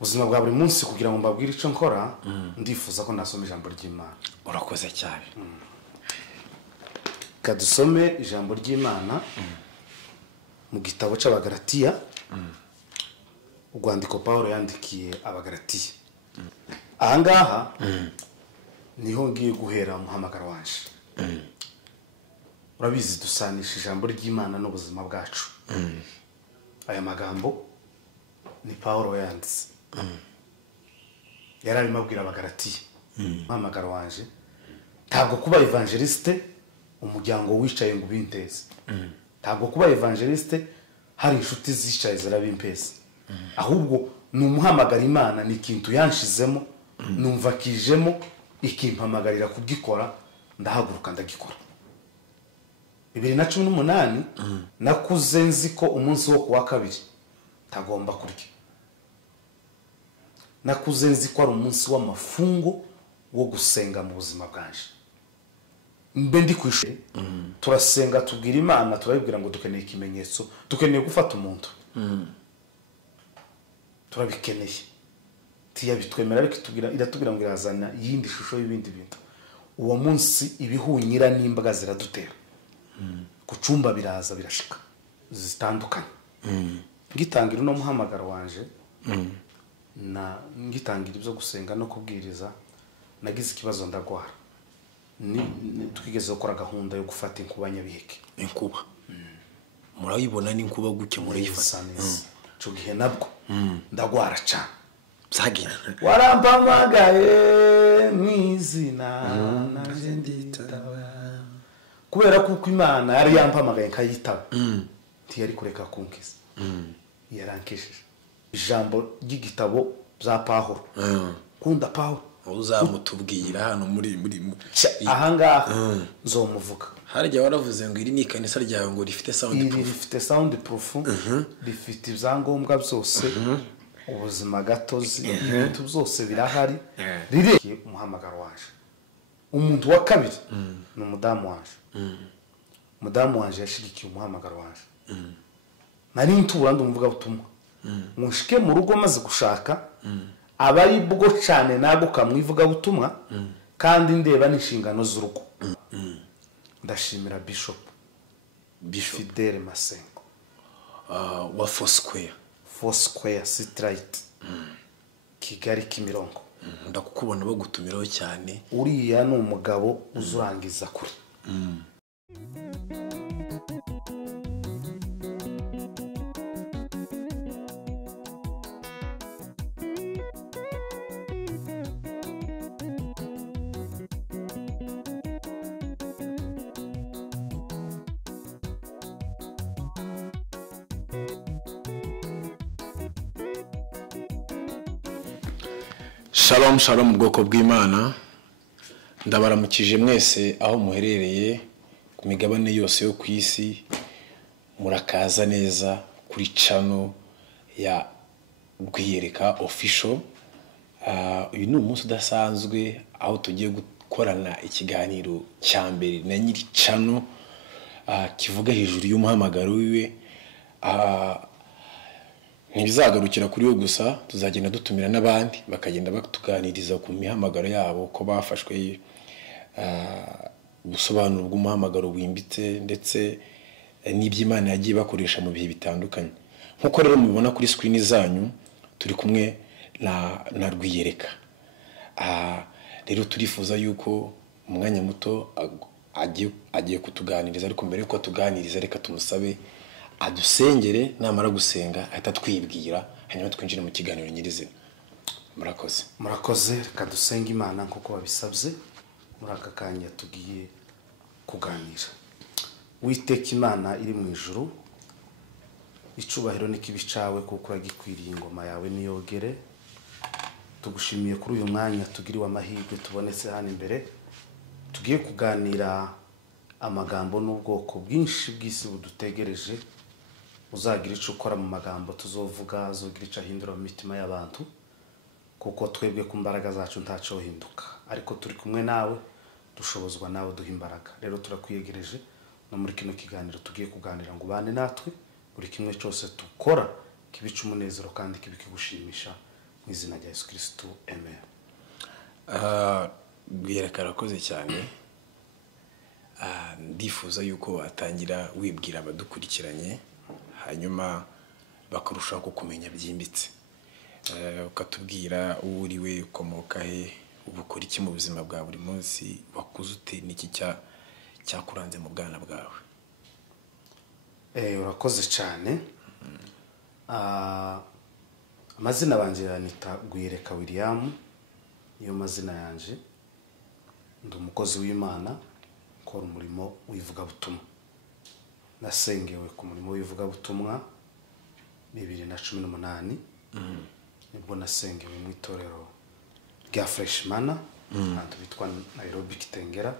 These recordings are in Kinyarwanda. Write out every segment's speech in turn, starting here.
ubuzima bwa buri munsi kugira ngo mbabwire ico nkora ndifuza ko nasoma ijambo ry'Imana. Urakoze cyane. Kadusome ijambo ry'Imana mu gitabo c'Abagalatiya. Urwandiko Paulo yandikiye Abagalatiya. Ahangaha niho ngiye guhera umuhamagaro wanje. Urabizi dusanisha ijambo ry'Imana n'ubuzima bwacu. Aya magambo ni Paulo yanditse. Yararimo abwira Abagalatiya umuhamagaro wanje ntabwo kuba evangeliste umuryango wicaye ngo binteze. Ntabwo kuba evangeliste hari inshuti zicaye zirabimpeze. Ahubwo ni umuhamagara Imana ni ikintu yanshizemo numva kijemo ikimpamagarira kugikora ndahaguruka ndagikora. 2018 nakuze nzi ko umunsi wo kuwa kabiri tagomba kurya. Nakuze nzi ko ari umunsi w'amafungo wo gusenga mu buzima bwanje. Mbe ndi kwishuri turasenga tubwira Imana turabibwira ngo dukeneye ikimenyetso, dukeneye gufata umuntu. Turabikeneye. Tiya bitwemera ariko iratubwira ngo irazana yindi shusho y'ibindi bintu. Uwo munsi ibihunyira n'imbaga ziradutera. Kucumba biraza birashika zitandukanye. Ngitangira no muhamagaro wanje na ngitangira ibyo gusenga no kubwiriza nagize ikibazo ndagwara. Ni twigeze gukora gahunda yo gufata inkuba nyabiheke. Inkuba. Murayibona ni inkuba guke murayifata. Cyo gihe nabwo ndagwara cyane. Byagenda. Warampamagaye mwizina naje nditaba. Kubera kuko Imana yari yampamagaye nkayitaba. Ntiyari kureka kunkiza. Yarankishije. Ijambo ry'igitabo bya Paulo. Kunda Paulo. Uzamutubwira hano muri ahangaha nzomuvuga. Harya waravuze ngo iri ni kanisa ryawe ngo rifite sound proof. Rifite sound proof. Rifite ibyangombwa byose. Ubuzima gatozi ibintu byose birahari. Rireke umuhamagaro waje. Umuntu wa kabiri ni umudamu waje. Umudamu waje yashigikiye umuhamagaro waje. Nari ntura ndumvuga butumwa. Mushike mu rugo maze gushaka abari bwo cyane nago kamwivuga butumwa kandi ndeba n'inshingano z'urugo. Ndashimira Bishop Fidele Masengo wa Foursquare Street Kigali Kimironko. Ndakukubona bagutumiraho cyane. Uriya ni umugabo uzurangiza kuri. Shalom shalom bwoko bw'Imana. Ndabaramukije mwese aho muherereye ku migabane yose yo kwisi. Murakaza neza kuri channel ya Rwiyereka Official. Uyu ni umunsi udasanzwe aho tugiye gukorana ikiganiro cya mbere na nyiri channel kivuga hejuru y'umuhamagaro wiwe. Ntibizagarukira kuri yo gusa, tuzagenda dutumira n'abandi bakagenda batuganiriza ku mihamagaro yabo ko bafashwe ubusobanuro bw'umuhamagaro wimbitse ndetse n'iby'Imana yagiye bakoresha mu bihe bitandukanye. Nkuko rero mubibona kuri screen zanyu turi kumwe na Rwiyereka. Rero turifuza yuko umwanya muto agiye kutuganiriza, ariko mbere yuko tuganiriza reka tumusabe adusengere, namara gusenga ahita twibwira hanyuma twinjire mu kiganiro nyirizina. Murakoze reka dusenga Imana nkuko babisabye muri aka kanya tugiye kuganira. Witeka Imana iri mu ijuru, icubahiro n'ikibicawe kuko uragikwiriye, ingoma yawe niyogere. Tugushimiye kuri uyu mwanya tugiriwe amahirwe tubonetse hano imbere, tugiye kuganira amagambo n'ubwoko bwinshi bw'isi budutegereje. Uzagira ico ukora mu magambo tuzovuga, azogira ico ahindura mu mitima y'abantu, kuko twebwe ku mbaraga zacu ntaco hinduka, ariko turi kumwe nawe dushobozwa nawe duha imbaraga. Rero turakwiyegereje no muri kino kiganiro tugiye kuganira ngo bane natwe buri kimwe cyose tukora kibica umunezero kandi kibikigushimisha. mu izina rya Yesu Kristo, amen. Rwiyereka arakoze cyane. Ndifuza yuko watangira wibwira abadukurikiranye hanyuma bakarushaho kukumenya byimbitse, ukatubwira uwo uriwe, ukomoka he, uba ukora iki mu buzima bwa buri munsi, wakuze ute, n'iki cyakuranze mu bwana bwawe. Urakoze cyane. Amazina banje yanita Rwiyereka William, niyo mazina yanje. Ndi umukozi w'Imana, ukora umurimo w'ivugabutumwa. Nasengewe ku murimo w'ivugabutumwa 2018. Nibwo nasengewe mu itorero rya Freshman ahantu bitwa Nairobi Kitengera.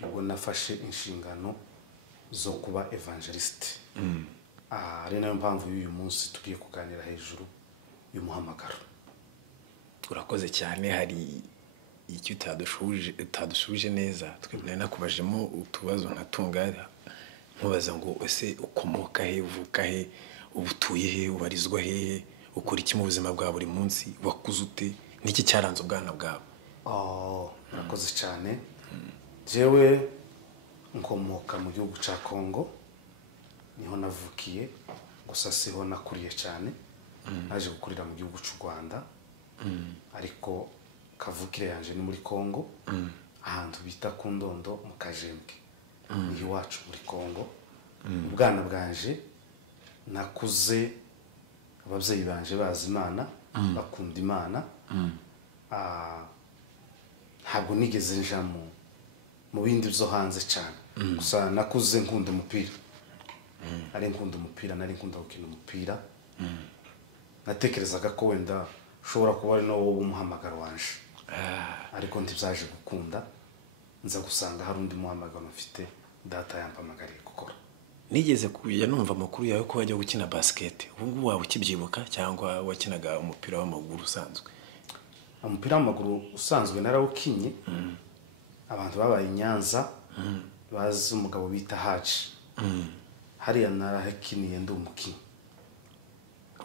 Nibwo nafashe inshingano zo kuba evangeliste. Ari nayo mpamvu y'uyu munsi tugiye kuganira hejuru y'umuhamagaro. Urakoze cyane. Hari icyo utadushuje neza, twebwe nakubajemo utubazo nkatungara nkubaza ngo ese ukomoka he, uvuka he, ubutuye he, ubarizwa he, ukora iki mu buzima bwa buri munsi, wakuze ute, n'iki cyaranze ubwana bwawe. Urakoze cyane. Jewe nkomoka mu gihugu cya Kongo, niho navukiye, gusa siho nakuriye cyane. Naje gukurira mu gihugu cy'u Rwanda, ariko kavukire yanje ni muri Kongo, ahantu bita ku Ndondo mu Kajembwe, ni iwacu muri Kongo. Ubwana bwanje nakuze ababyeyi banje bazi Imana, bakunda Imana. Ntabwo nigeze nja mu bindi byo hanze cyane, gusa nakuze nkunda umupira. Nari nkunda umupira, nari nkunda gukina umupira. Natekerezaga ko wenda ushobora kuba ari nawo umuhamagaro wanje, ariko ntibyaje gukunda. Nza gusanga hari undi muhamagaro mfite, data yampamagariye gukora. Nigeze kujya numva amakuru yawe ko wajya gukina basket. Ubu ngubu waba ukibyibuka cyangwa wakinaga umupira w'amaguru usanzwe? Umupira w'amaguru usanzwe narawukinye. Abantu babaye Nyanza bazi umugabo bita Haji. Hariya narahakiniye ndi umukinnyi,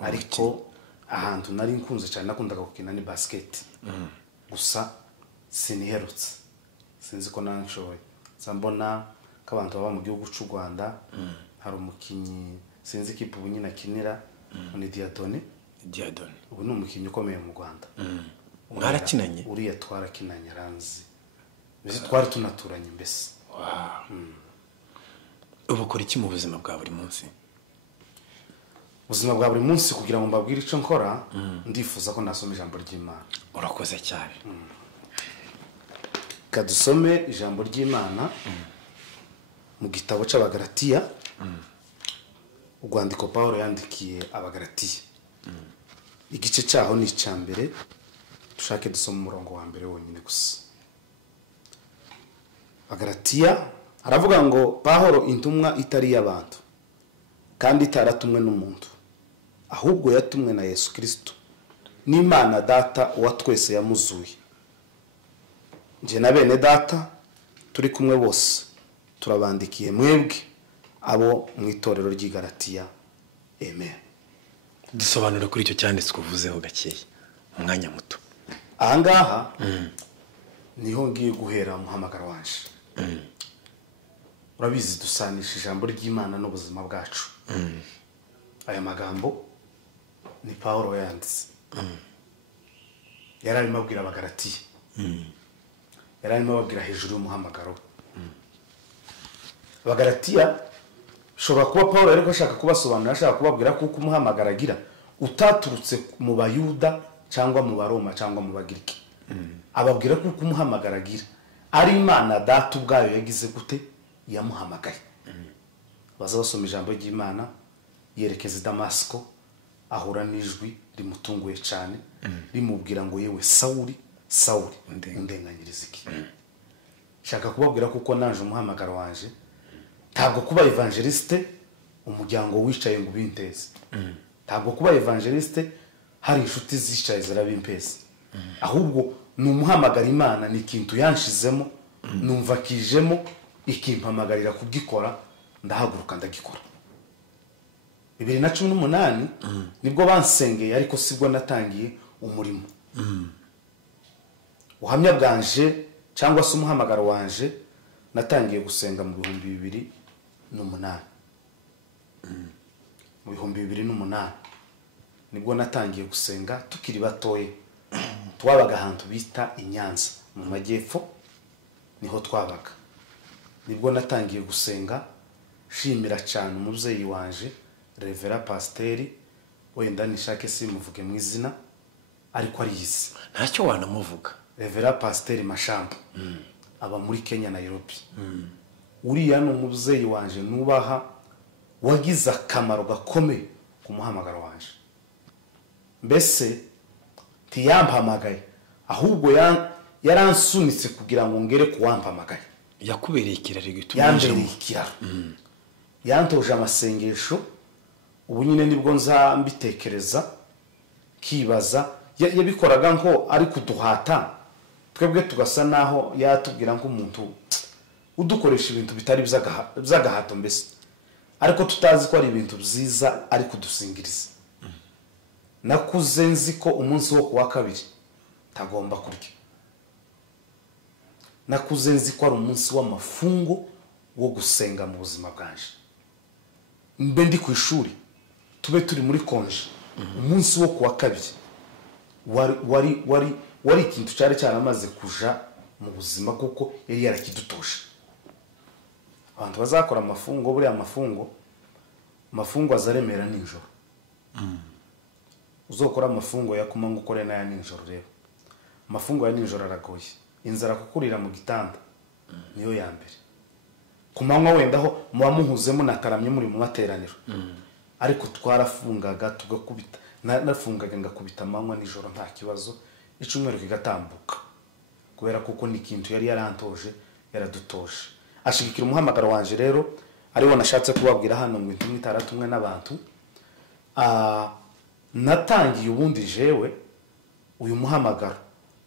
ariko ahantu nari nkunze cyane nakundaga gukina ni basket. Gusa siniherutse, sinzi ko nanshoboye. Zambona ko abantu baba mu gihugu cy'u Rwanda hari umukinnyi sinzi ikipe ubu nyine akinira, ni Diadone. Ubu ni umukinnyi ukomeye mu Rwanda. Mwarakinanye? Uriya twarakinanye, aranzi. Mbese twari tunaturanye mbese. Ubu ukora iki mu buzima bwa buri munsi? Ubuzima bwa buri munsi kugira ngo mbabwire icyo nkora, ndifuza ko nasoma ijambo ry'Imana. Urakoze cyane. Kadusome ijambo ry'Imana mu gitabo cy'Abagalatiya, urwandiko Pawulo yandikiye Abagalatiya. Igice cyaho ni icya mbere, dushake dusoma umurongo wa mbere wonyine gusa. Abagalatiya aravuga ngo Pawulo intumwa itari y'abantu kandi itaratumwe n'umuntu, ahubwo yatumwe na Yesu Kristo n'Imana Data wa twese yamuzuye. Nje na bene data turi kumwe bose turabandikiye mwebwe abo mu itorero ry'i Galatiya, amen. Dusobanura kuri icyo cyanditswe uvuzeho gakeya umwanya muto. Ahangaha niho ngiye guhera umuhamagaro wanje. Urabizi dusanisha ijambo ry'Imana n'ubuzima bwacu. Aya magambo ni Pawulo yanditse. Yari arimo abwira Abagalatiya, yari arimo ababwira hejuru y'umuhamagaro. Abagalatiya shobora kuba Pawulo ariko ashaka kubasobanurira, ashaka kubabwira kuko umuhamagaro agira utaturutse mu Bayuda cyangwa mu Baroma cyangwa mu Bagiriki. Ababwira kuko umuhamagaro agira ari Imana Data ubwayo yagize gute, yamuhamagaye. Baza basoma ijambo ry'Imana, yerekeza i Damasiko, ahura n'ijwi rimutunguye cyane, rimubwira ngo yewe Sawuli, Sawuli, undenganyiriza iki? Shaka kubabwira kuko nanje umuhamagaro wanje ntabwo kuba evangeliste umuryango wicaye ngo binteze. Ntabwo kuba evangeliste hari inshuti zicaye zirabimpeze. Ahubwo ni umuhamagara Imana, ni ikintu yanshizemo, numva kijemo ikimpamagarira kugikora, ndahaguruka ndagikora. 2018 nibwo bansengeye, ariko sibwo natangiye umurimo. Ubuhamya bwanje cyangwa se umuhamagaro wanje natangiye gusenga mu 2008. Mu 2008 nibwo natangiye gusenga tukiri batoye. Twabaga ahantu bita i Nyanza mu majyepfo, niho twabaga. Nibwo natangiye gusenga, shimira cyane umubyeyi wanje Revera Pasiteri, wenda nishake simuvuge mu izina ariko ariyizi. ntacyo wanamuvuga. Revera Pasiteri Mashamba aba muri Kenya, Nairobi. Uriya ni umubyeyi wanje nubaha, wagize akamaro gakomeye ku muhamagaro wanje. Mbese tiyampamagaye, ahubwo yaransunitse kugira ngo ngere kuwampamagaye. yakubereye ikiraro gituma Yambereye ikiraro. Yantoje amasengesho. Ubu nyine nibwo nza mbitekereza kibaza, yabikoraga nko ari kuduhata, twebwe tugasa naho yatubwira ngo umuntu udukoresha ibintu bitari by'agahato mbese, ariko tutazi ko ari ibintu byiza ari kudusingiriza. Nakuze nzi ko umunsi wo kuwa kabiri tagomba kurya. Nakuze nzi ko ari umunsi w'amafungo wo gusenga mu buzima bwanje. Mbe ndi ku ishuri, tube turi muri konje, umunsi wo kuwa kabiri wari ikintu cyari cyaramaze kuja mu buzima kuko yari yarakidutosha. Abantu bazakora amafungo, buriya amafungo azaremera ninjoro. Uzokora amafungo yakuma ngo ukore n'aya ninjoro rero. Amafungo ya ninjoro aragoye. Inzara kukurira mu gitanda niyo ya mbere. Kumanywa wenda ho muba muhuzemo nataramye muri mu materaniro. Ariko twarafungaga tugakubita. Nafungaga ngakubita amanywa nijoro nta kibazo, icumweru kigatambuka. Kubera kuko ni ikintu yari yarantoje, yaradutoje. Ashigikira umuhamagaro wanje rero, ariwo nashatse kubabwira hano ngo intumwe itaratumwe n'abantu. Natangiye ubundi jewe uyu muhamagaro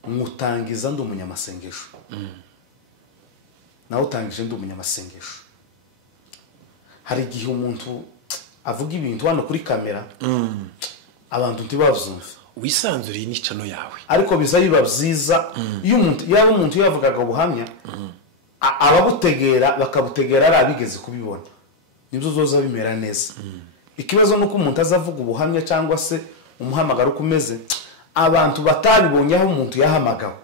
ngutangiza ndi umunyamasengesho. Nawe utangije ndi umunyamasengesho. Hari igihe umuntu avuga ibintu hano kuri kamera, abantu ntibazumva, wisanzuriye n'icano yawe, ariko biza biba byiza iyo umuntu yavugaga ubuhamya, ababutegera bakabutegera ari abigeze kubibona, nibyo zoza bimera neza. Ikibazo nuko umuntu azavuga ubuhamya cyangwa se umuhamagaro kumeze, abantu batabibonye aho umuntu yahamagawe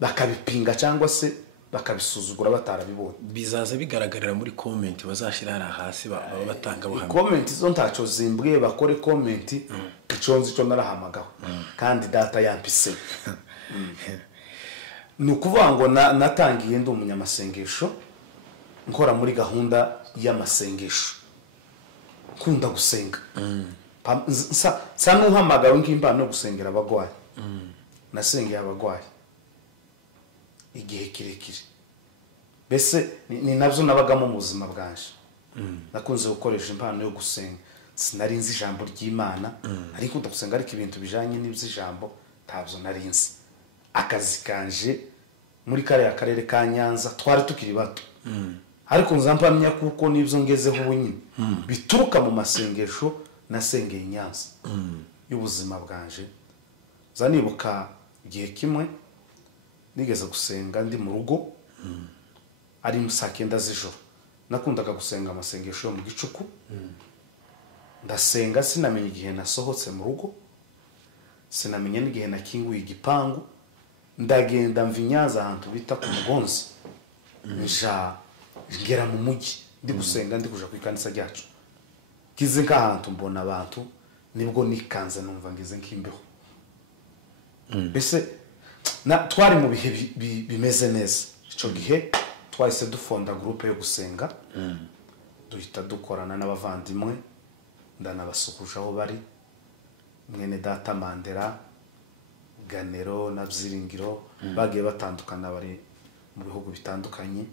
bakabipinga cyangwa se bakabisuzugura batarabibonye. bizaza bigaragarira muri comment bazashira ara hasi baba batanga buhamya. Comment zo ntaco zimbwiye, bakore comment iconzi cyo narahamagawe kandi data yampise. Nukuvuga ngo natangiye ndi umunyamasengesho, nkora muri gahunda y'amasengesho, kunda gusenga. Sa nuhamagawe nk'impano gusengera abagwayi. Nasengeye abagwayi igihe kirekire. Bese ni nabyo nabagamo mu buzima bwanje. Nakunze gukoresha impano yo gusenga. Sinarinzi ijambo ry'Imana, ariko ndagusenga ariko ibintu bijanye n'iby'ijambo tabyo narinzi. Akazi kanje muri karere ka Nyanza twari tukiri bato. Ariko nzampamya kuko nibyo ngezeho ubu nyine bituruka mu masengesho nasengeye Nyanza y'ubuzima bwanje. Zanibuka igihe kimwe nigeze gusenga ndi mu rugo, ari mu saa 9 z'ijoro. Nakundaga gusenga amasengesho yo mu gicuku. Ndasenga sinamenye igihe nasohotse mu rugo, sinamenye n'igihe nakinguye igipangu. Ndagenda mvinyaza ahantu bita ku Mugonzi, ngera mu mujyi ndi gusenga, ndi kuja ku ikanisa ryacu. Kize nk'ahantu mbona abantu, nibwo nikanze numva ngize nk'imbeho. Bese twari mu bihe bimeze neza. Ico gihe twahise dufonda groupe yo gusenga, duhita dukorana n'abavandimwe, ndanabasuhuje aho bari, mwene data Mandera, Ganero na Byiringiro, bagiye batandukana bari mu bihugu bitandukanye.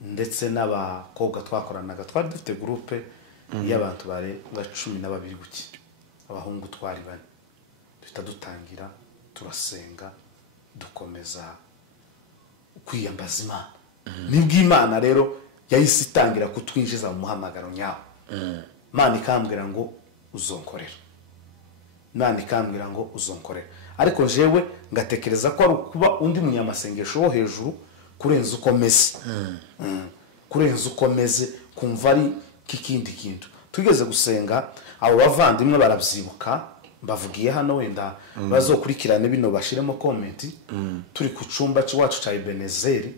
Ndetse n'abakobwa twakoranaga, twari dufite groupe y'abantu bare 12 guki, abahungu twari bane. Duhita dutangira turasenga, dukomeza kwiyambaza Imana. Nibwo Imana rero yahise itangira kutwinjiza mu muhamagaro nyawo. Imana ikambwira ngo uzonkorera. Imana ikambwira ngo uzonkorera, ariko jewe ngatekereza ko ari kuba undi munyamasengesho wo hejuru kurenza uko meze. Kurenza uko meze kumva ari kikindi kintu. Tugeze gusenga abo bavandimwe barabyibuka, mbavugiye hano wenda bazokurikirane bino bashiremo comment. Turi ku cumba cyacu ca Ebenezeri,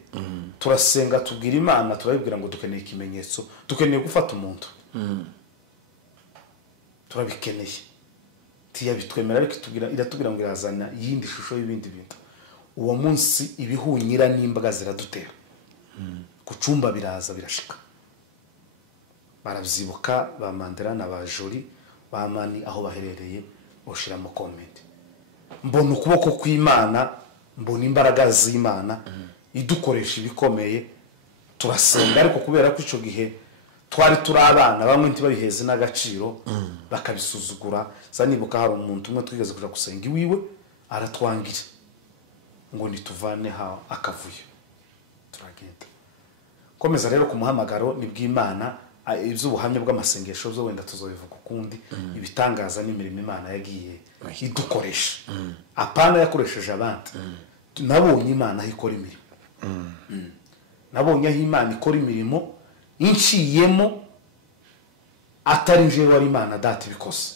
turasenga tubwira Imana, turabibwira ngo dukeneye ikimenyetso, dukeneye gufata umuntu. Turabikeneye tiyabitwemera, ariko iratubwira ngo irazana yindi shusho y'ibindi bintu. Uwo munsi ibihunyira n'imbaga ziradutera, ku cumba biraza birashika. Baravyibuka ba Mandela na ba Joli bamani aho baherereye boshiramo comment. Mbona ukuboko kw'Imana, mbona imbaraga z'Imana idukoresha ibikomeye. Turasenga, ariko kubera ko ico gihe twari turi abana bamwe ntibabiheze n'agaciro bakabisuzugura. Zanibuka hari umuntu umwe twigeze kuja gusenga iwiwe aratwangira ngo nituvane ha akavuyo, turagenda. Komeza rero ku muhamagaro ni bw'Imana, iby'ubuhamya bw'amasengesho byo wenda tuzobivuga ukundi. Ibitangaza n'imirimo Imana yagiye idukoresha, apana yakoresheje abandi. Nabonye Imana ikora imirimo, nabonye aho Imana ikora imirimo inciyemo atari nje wari Imana data bikose.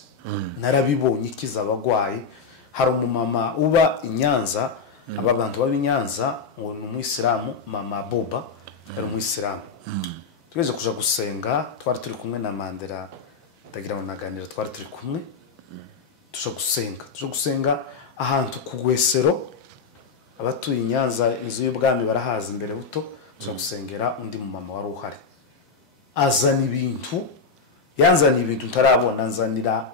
Narabibonye ikiza abagwayi. Hari umumama uba Inyanza, aba bantu baba Inyanza ngo ni umuyisilamu, mama Boba ari umuyisilamu. Tugeze kuja gusenga, twari turi kumwe na Mandela, ndagira ngo naganira, twari turi kumwe tuje gusenga ahantu ku Gwesero. Abatuye Inyanza inzu y'ubwami barahaza imbere buto, tuje gusengera undi mumama wari uhari. Azana ibintu, yanzana ibintu ntarabona, nzanira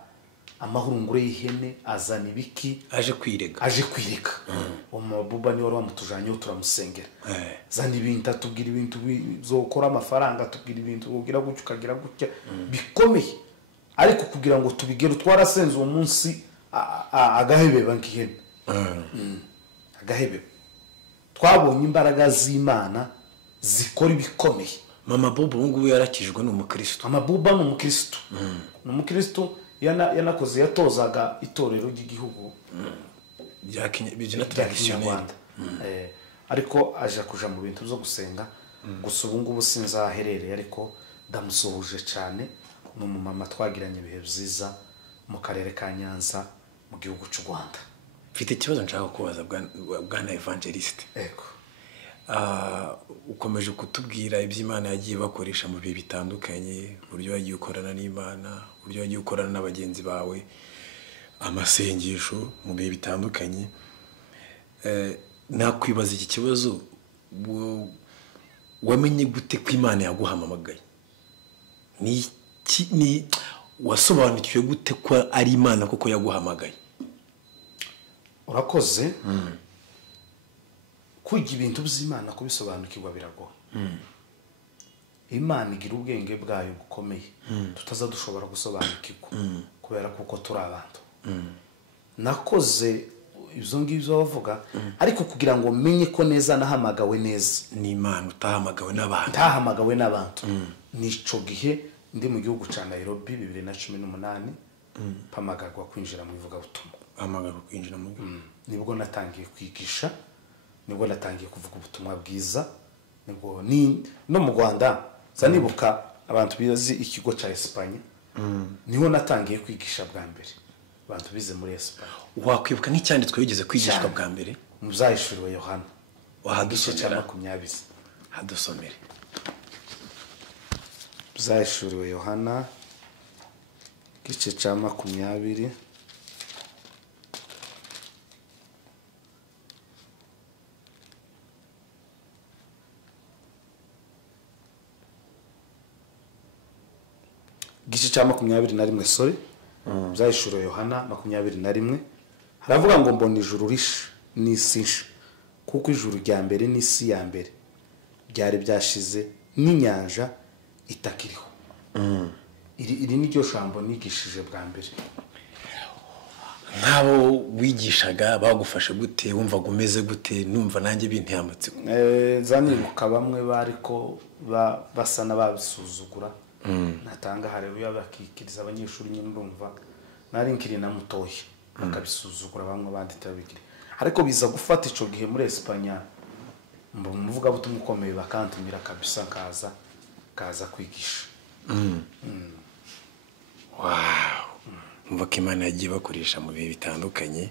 amahurungure y'ihene, azana ibiki, aje kwirega. Umububa ni wari wamutujanye turamusengera. Zana ibintu, atubwira ibintu bizokora amafaranga, atubwira ibintu ugira gutyo ukagira gutya bikomeye, ariko kugira ngo tubigere twarasenze uwo munsi agahebe bankihene. Agahebe twabonye imbaraga z'Imana zikora ibikomeye. Mama Bobo ngubu yarakijwe n'umukristo. Mama Bobo ni umukristo. N'umukristo yanakoze yatozaga itorero ry'igihugu bya traditionnel. Ariko aje kuja mu bintu byo gusenga. Gusa ubu ngubu sinzaherereye, ariko ndamusuhuje cyane. Ni umumama twagiranye ibihe byiza mu karere ka Nyanza mu gihugu cy'u Rwanda. Mfite ikibazo nshaka kubaza bwana Evangeliste. Ego. Ukomeje kutubwira iby'Imana yagiye bakoresha mu bihe bitandukanye, uburyo yagiye ukorana n'Imana, uburyo yagiye ukorana n'abagenzi bawe, amasengesho mu bihe bitandukanye. Nakwibaza iki kibazo, wamenye gute ko Imana yaguhamagaye? Ni wasobanukiwe gute ko ari Imana koko yaguhamagaye? Urakoze. Kwiga ibintu by'Imana kubisobanukirwa biragoye. Imana igira ubwenge bwayo bukomeye tutaza dushobora gusobanukirwa kubera kuko turi abantu. Nakoze ibyo ngibyo bavuga, ariko kugira ngo menye ko neza nahamagawe neza ni Imana, utahamagawe n'abantu. Ntahamagawe n'abantu. Nico gihe ndi mu gihugu cya Nairobi 2018 pamagarwa kwinjira mu ivugabutumwa. Amagarwa kwinjira mu nibwo natangiye kwigisha, nibwo natangiye kuvuga ubutumwa bwiza. Nibwo ni no mu Rwanda zanibuka abantu bizi ikigo cya Espagne, niho natangiye kwigisha bwa mbere abantu bize muri Espagne. Wakwibuka nk'icyanditswe wigeze kwigishwa bwa mbere? Muzayishuriwe Yohana. Wahadusomera 20. Hadusomere. Muzayishuriwe Yohana igice cya 20. Igice cya 21 sorry. Muzayishuriwe Yohana 21. Haravuga ngo mbona ijuru risha n'isi nsha, kuko ijuru rya mbere n'isi ya mbere byari byashize n'inyanja itakiriho. Iri ni ryo jambo nigishije bwa mbere. Nk'abo wigishaga bagufashe gute, wumvaga umeze gute? Numva nanjye binteye amatsiko. Zanibuka bamwe bariko basa n'ababisuzugura. Natanga hareruya bakikiriza abanyeshuri nyine, ndumva nari nkiri na mutoya. bakabisuzugura bamwe abandi tabigire ariko biza gufata ico gihe muri Espanya muvuga butumwa ukomeye bakantumira kabisa kaza kwigisha. Wow. Mvuka Imana yagiye bakoresha mu bihe bitandukanye.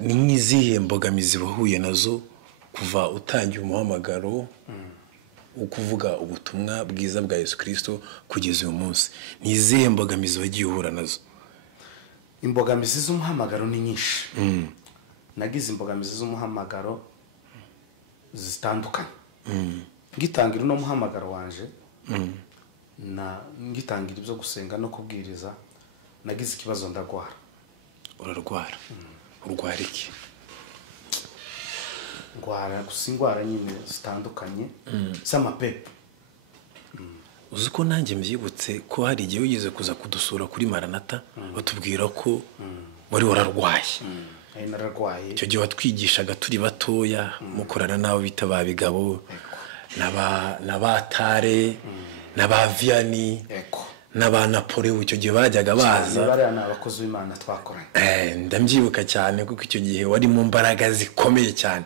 Ni nk'izihe mbogamizi wahuye nazo kuva utangiye umuhamagaro ukuvuga ubutumwa bwiza bwa Yesu Kristo kugeza uyu munsi? Ni izihe mbogamizi wagiye uhura nazo? Imbogamizi z'umuhamagaro ni nyinshi. Nagize imbogamizi z'umuhamagaro zitandukanye. Ngitangira no muhamagaro wanje ngitangira ibyo gusenga no kubwiriza nagize ikibazo ndagwara. Urarwara? Urwara iki? Ngwara gusingwara nyine zitandukanye z'amapepo. Uzi ko nanjye mbyibutse ko hari igihe wigeze kuza kudusura kuri Maranatha batubwira ko wari wararwaye. Nararwaye. Icyo gihe watwigishaga turi batoya mukorana n'abo bita ba Bigabo n'abatare n'aba Vianney n'aba Napoleon. Icyo gihe bajyaga baza bari abakozi b'Imana twakoranye. Ndambyibuka cyane kuko icyo gihe wari mu mbaraga zikomeye cyane.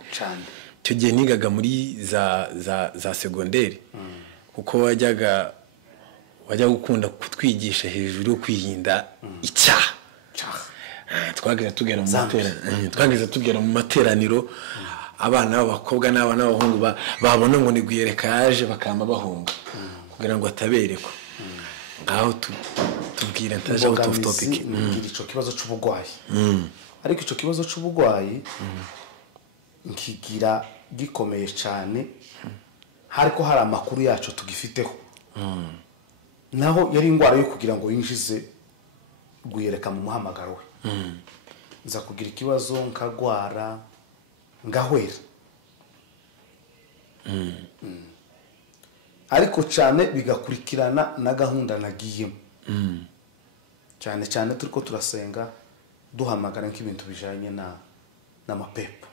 Icyo gihe nigaga muri za segonderi kuko wajya gukunda kutwigisha hejuru yo kwirinda icyaha. Twageze tugera mu materaniro abana b'abakobwa n'abana b'abahungu babona ngo ni Rwiyereka yaje bakamba bahunga kugira ngo ataberekwa. Ngaho tubwira ntaje out of topic. Ico kibazo c'ubugwayi. Ariko ico kibazo c'ubugwayi nkigira gikomeye cyane hariko hari amakuru yacu tugifiteho. Naho yari ingwara yo kugira ngo yinjize Rwiyereka mu muhamagaro we. Nza kugira ikibazo nkagwara ngahwera. Ariko cyane bigakurikirana na gahunda nagiyemo. Cyane turiko turasenga duhamagara nk'ibintu bijanye n'amapepo.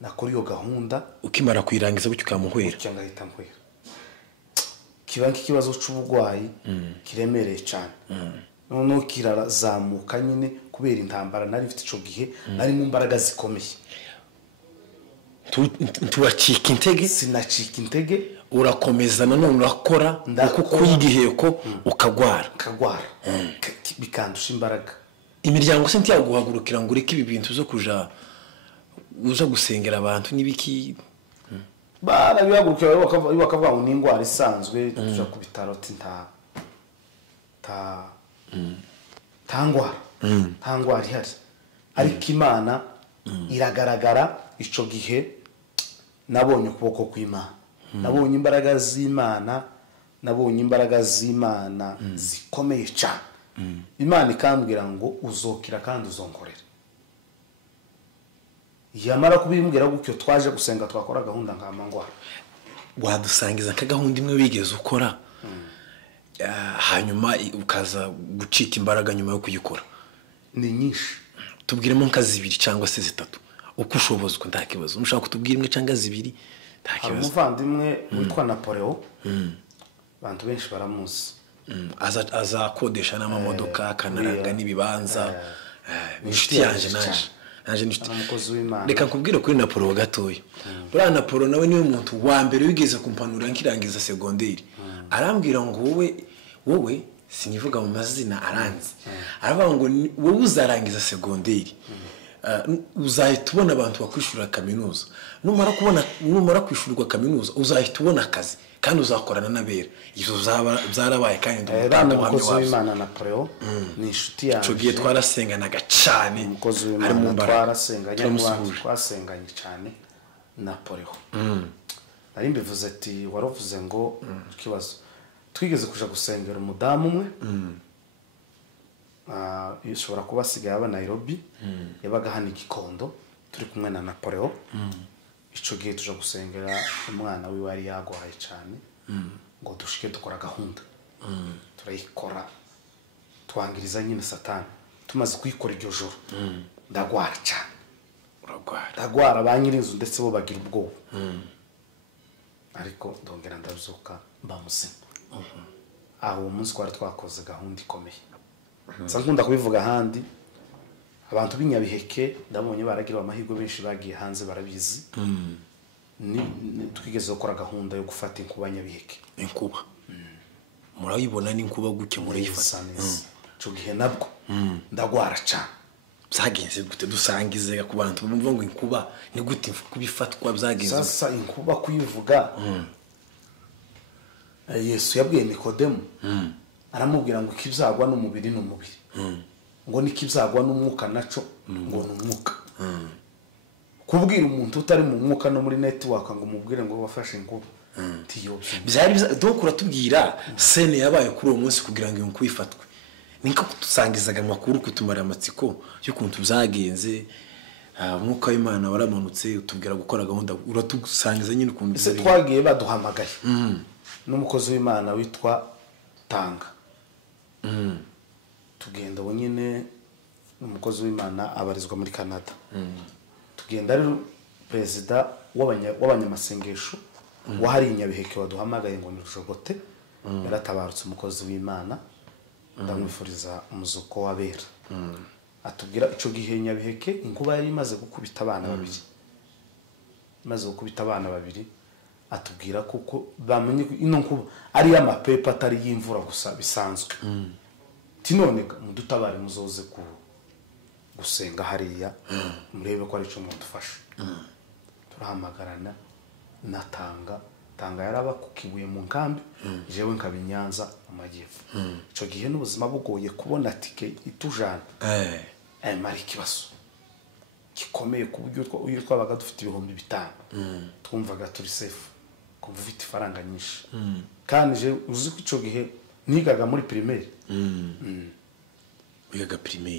Nakora iyo gahunda ukimara kuyirangiza bucyo kamuhwera cyangwa ahita mpwera. Kiba nk'ikibazo c'ubugwayi kiremereye cyane. Noneho kirazamuka nyine kubera intambara nari mfite ico gihe nari mu mbaraga zikomeye. Tuwacika intege? Sinacika intege. Urakomeza nanone urakora kuko yigiheko ukagwara. Bikandusha imbaraga. Imiryango se ntiyaguhagurukira ngo ureke ibi bintu zo kuja uza gusengera abantu nibiki? Barabihagurukira bakavuga ngo ni ingwara isanzwe tuja ku bitaro tangwara ihari. Ariko Imana iragaragara. Ico gihe nabonye ukuboko kw'Imana, nabonye imbaraga z'Imana zikomeye cyane. Imana ikambwira ngo uzokira kandi uzonkorera. Yamara kubimbwira gutyo twaje gusenga twakora gahunda nkamangwara. Wadusangiza ka gahunda imwe wigeze ukora hanyuma ukaza gucika imbaraga nyuma yo kuyikora? Ni nyinshi. Tubwiremo nka zibiri cyangwa se zitatu uko ushobozwa nta kibazo. Mushaka kutubwira imwe cyangwa zibiri nta kibazo. Umuvandimwe witwa Napoleon abantu benshi baramuzi. Azakodesha n'amamodoka akanaranga n'ibibanza. Inshuti yanje naje nishiti. Reka nkubwire kuri Napoleon gatoya. Buriya Napoleon nawe niwe muntu wa mbere wigeze kumpanura nkirangiza segonderi. Arambwira ngo wowe sinivuga mu mazina aranze. Aravuga ngo wowe uzarangiza segonderi uzahita ubona abantu bakwishurira kaminuza. Numara kwishurirwa kaminuza uzahita ubona akazi kandi uzakorana n'abera. Izo zarabaye kandi ndumutanga w'Imana. Imana Napoleon ni inshuti yanjye. Cyo gihe twarasenganaga cyane. Umukozi w'Imana twarasenganye n'abantu twasenganye cyane Napoleon. Nari mbivuze ati waravuze ngo ikibazo twigeze kuja gusengera umudamu umwe ishobora kuba asigaye aba Nairobi yabaga hano Gikondo turi kumwe na Napoleon. Ico gihe tuja gusengera umwana we wari yagwaye cyane ngo dushike dukora gahunda turayikora twangiriza nyine Satani. Tumaze kuyikora iryo joro ndagwara cyane. Ndagwara banyirizo ndetse bo bagira ubwoba. Ariko ndongera ndazuka mba muzima. Aho umunsi twari twakoze gahunda ikomeye. Nkunda kubivuga handi abantu b'inyabiheke ndabonye baragira amahirwe benshi bagiye hanze barabizi twigeze gukora gahunda yo gufata inkuba nyabiheke inkuba murayibona n'inkuba guke murayifata cyo gihe nabwo ndagwara cyane byagenze gute dusangize ku bantu bumva ngo inkuba ni gute kubifatwa byagenze sasa inkuba kuyivuga Yesu yabwiye Nikodemu aramubwira ngo ikizagwa n'umubiri n'umubiri ngo nikizagwa n'umwuka naco ngo n'umwuka kubwira umuntu utari mu mwuka no muri network ngo mubwire ngo wafashe inkuba byari dokura tubwira sene yabaye kuri uwo munsi kugira ngo inkuba ifatwe ninka kutusangizaga amakuru kutumara amatsiko y'ukuntu byagenze mwuka w'Imana waramanutse utubwira gukora gahunda uratusangiza nyine ukuntu ese twagiye baduhamagaye n'umukozi w'Imana witwa Tanga tugenda nyine umukozi w'Imana abarizwa muri Canada tugenda ari president w'abanyamasengesho wahari inyabiheke waduhamagaye ngo nirujogote yaratabarutse umukozi w'Imana ndamwifuriza umuzuko w'abera atubwira ico gihe nyabiheke inkuba yari imaze gukubita abana babiri atubwira kuko bamenye ino nkuba ari amapepa atari y'imvura gusa bisanzwe tinone mudutabare muzoze gusenga hariya murebe ko ari cyo mudufasha turahamagarana Tanga yaraba kukibuye mu nkambi jewe nkabinyanza amajyepfo ico gihe n'ubuzima bugoye kubona tike itujana mari kibaso gikomeye ku buryo uyu twabaga dufite 5,000 twumvaga turi safe kumva ufite faranga nyinshi kandi je uzi ko ico gihe nigaga muri primaire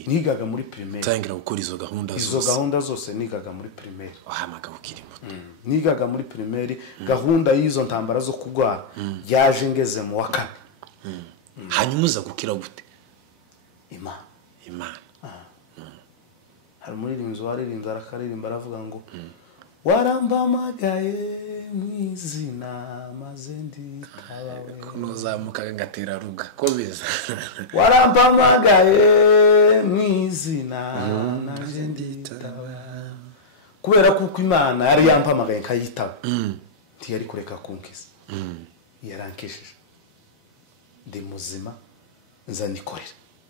nigaga muri primaire tangira gukora izo gahunda zose nigaga muri primaire wahamaga ukiri muto nigaga muri primaire gahunda y'izo ntambara zo kugwara yaje ngeze mu wa 4 hanyuma uza gukira gute Imana hari muri rimzo waririmba arakaririmba aravuga ngo warambamagaye mwizina maze nditabawe kunozamuka ngatera ruga komeza warambamagaye mwizina maze nditabawe kubera kuko Imana yari yampamagaye nkayitaba ntiyari kureka kunkiza yarankishije ndi muzima nzanikorera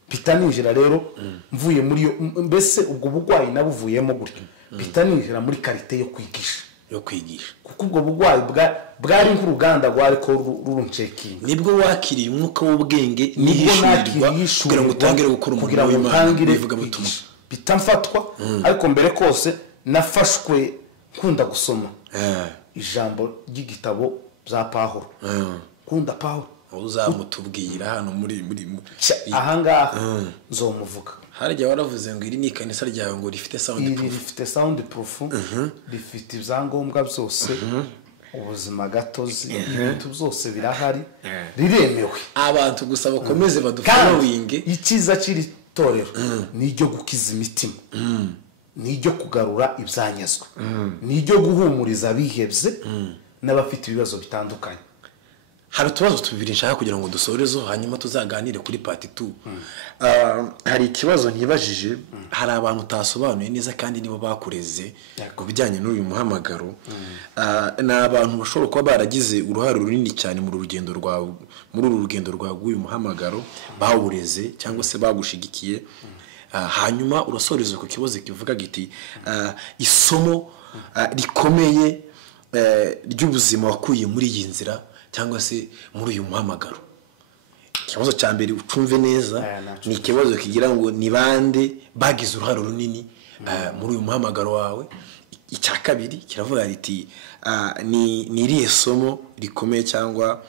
pitaninjira rero mvuye muri mbese ubwo bugwayi nabuvuyemo gutyo pitaninjira muri karite yo kwigisha kuko ubwo bugwayi bwari nk'uruganda rwari ko rurunceking nibwo wakiriye umwuka w'ubwenge n'ihishurwa kugira ngo utangire gukora umurimo w'Imana bivuga butumwa bitamfatwa ariko mbere kose nafashwe nkunda gusoma ijambo ry'igitabo bya Pawulo kunda Pawulo uzamutubwira hano muri ahangaha nzomuvuga harya waravuze ngo iri ni kanisa ryawe ngo rifite sound proof rifite ibyangombwa byose ubuzima gatozi ibintu byose birahari riremewe abantu gusa bakomeze badufollowinge ikiza kiri torero nijyo gukiza imitima nijyo kugarura ibyanyazwe nijyo guhumuriza bihebye n'abafite ibibazo bitandukanye hari utubazo tubiri nshaka kugira ngo dusorezo hanyuma tuzaganire kuri part 2 hari ikibazo ntibajije hari abantu utasobanuye neza kandi nibo bakureze ku bijyanye n'uyu muhamagaro n'abantu bashobora kuba baragize uruhare runini cyane muri urugendo rwawe uyu muhamagaro bawureze cyangwa se bagushigikiye hanyuma urasoreza ku kibazo kivuga giti isomo rikomeye ry'ubuzima wakuye muri iyi nzira cyangwa se muri uyu muhamagaro ikibazo cya mbere ucumve neza ni ikibazo kigira ngo ni bande bagize uruhare runini muri uyu muhamagaro wawe icya kabiri kiravuga riti ni irihe somo rikomeye cyangwa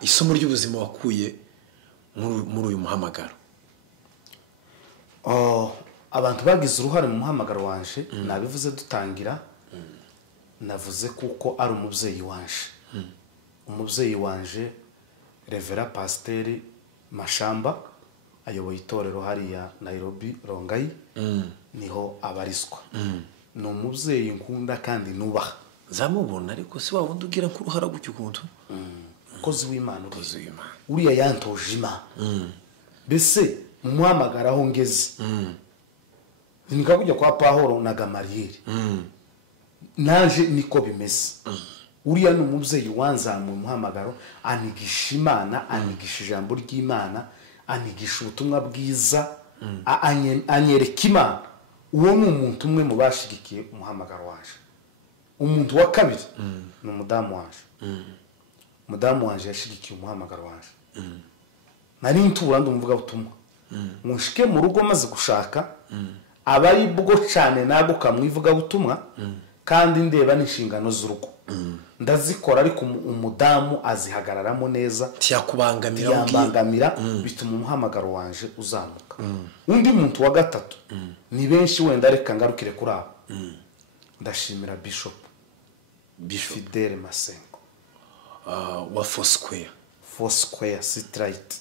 isomo ry'ubuzima wakuye muri uyu muhamagaro abantu bagize uruhare mu muhamagaro wanje nabivuze dutangira navuze kuko ari umubyeyi wanje Revera Pasiteri Mashamba ayoboye itorero hariya Nairobi Rongai niho abarizwa ni umubyeyi nkunda kandi nubaha zamubona ariko si wabundi ugira ko uruhara gutyo ukuntu kozi w'Imana uriya yantoje Imana mbese muhamagara aho ngeze nikakujya kwa Pawulo na Gamariyeri naje niko bimeze uriya ni umubyeyi wanzamuye umuhamagaro anigisha Imana anigisha ijambo ry'Imana anigisha ubutumwa bwiza anyereka Imana uwo ni umuntu umwe mu bashigikiye umuhamagaro waje umuntu wa kabiri ni umudamu waje umudamu waje yashigikiye umuhamagaro waje nari ntura ndumvuga butumwa mushike mu rugo maze gushaka abari bwo cyane nago kamwivuga butumwa kandi ndeba n'inshingano z'urugo ndazikora ariko umudamu azihagararamo neza tiyakubangamira bituma umuhamagaro wanje uzamuka undi muntu wa gatatu ni benshi wenda reka ngarukire kuri abo ndashimira Bishop Fidele Masengo wa Foursquare Street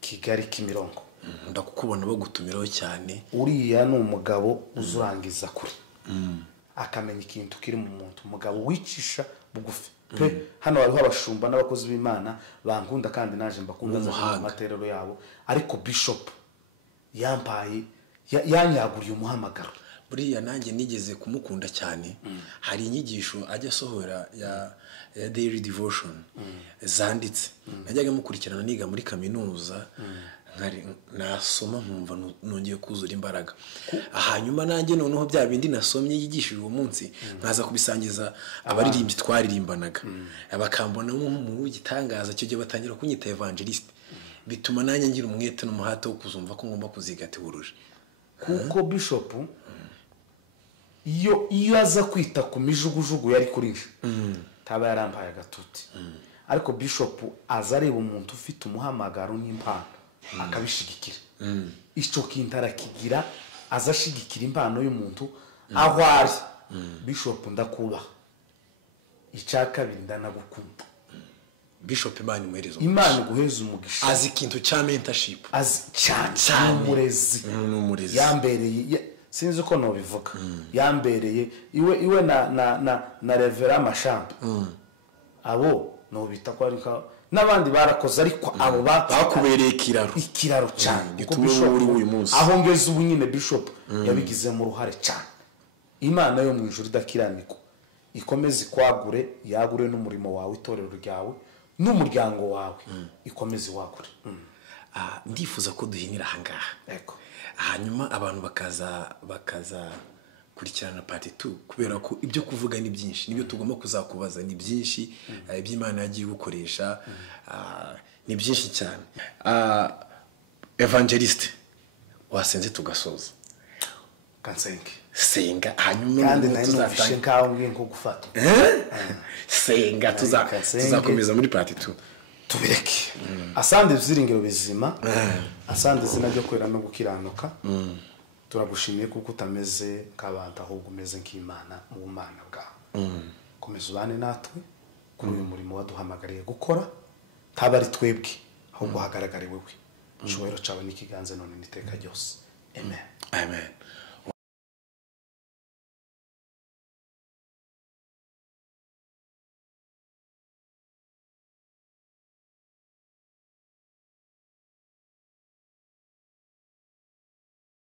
Kigali Kimironko ndakukubona bagutumiraho cyane uriya ni umugabo uzurangiza kuri akamenya ikintu kiri mu muntu umugabo wicisha bugufi pe hano hariho abashumba n'abakozi b'Imana bankunda kandi naje mbakunda mu materero yabo ariko Bishop yampaye yanyaguriye umuhamagaro buriya nanjye nigeze kumukunda cyane hari inyigisho ajya sohora ya daily devotion zanditse najyaga mukurikirana niga muri kaminuza nasoma nkumva nongeye kuzura imbaraga hanyuma nanjye noneho bya bindi nasomye yigishije uwo munsi nkaza kubisangiza abaririmbyi twaririmbanaga abakambona mu gitangaza cyo gihe batangira kunyita evangelist bituma nanjye ngira umwete n'umuhate wo kuzumva ko ngomba kuzigateguruje kuko Bishop iyo aza kwita ku mijugujugu yari kurisha taba yarampaye agatuti ariko Bishop azareba umuntu ufite umuhamagaro n'impano akabishigikira icyo kintu arakigira azashigikira impano y'umuntu aho ari Bishop ndakubaha icya kabiri ndanagukunda Bishop Imana guheza umugisha azi ikintu cya mentorship azi cyane umurezi yambereye sinzi uko no bivuga yambereye iwe na Reverend Mashambe abo no bita ko ari n'abandi barakoze ariko abo bakubereye ikiraro cyane gitume muri uyu munsi aho ngeze ubu nyine Bishop yabigize mu ruhare cyane Imana yo mu ijuru idakiraniko ikomeze kwagure yagure n'umurimo wawe itorero ryawe n'umuryango wawe ikomeze wagure ndifuza ko duhinira ahangaha hanyuma abantu bakaza kurikirana part 2 kubera ko ibyo kuvuga ni byinshi nibyo tugomba kuzakubaza ni byinshi iby'Imana yagiye gukoresha ni byinshi cyane evangelist wasenze tugasoza senga hanyuma kandi nayumvishe nkaho ngiye nko gufata senga tuzakomeza muri part 2 tubireke asande byiringiro bizima asande zina ryo kwera no gukiranuka turagushimiye kuko utameze kabanta ahubwo umeze nk'Imana mu bumana bwawe komeza ubane natwe kuri uyu murimo waduhamagariye gukora taba ari twebwe ahubwo hagaragare wewe cyubahiro cyawe n'ikiganze none niteka ryose amen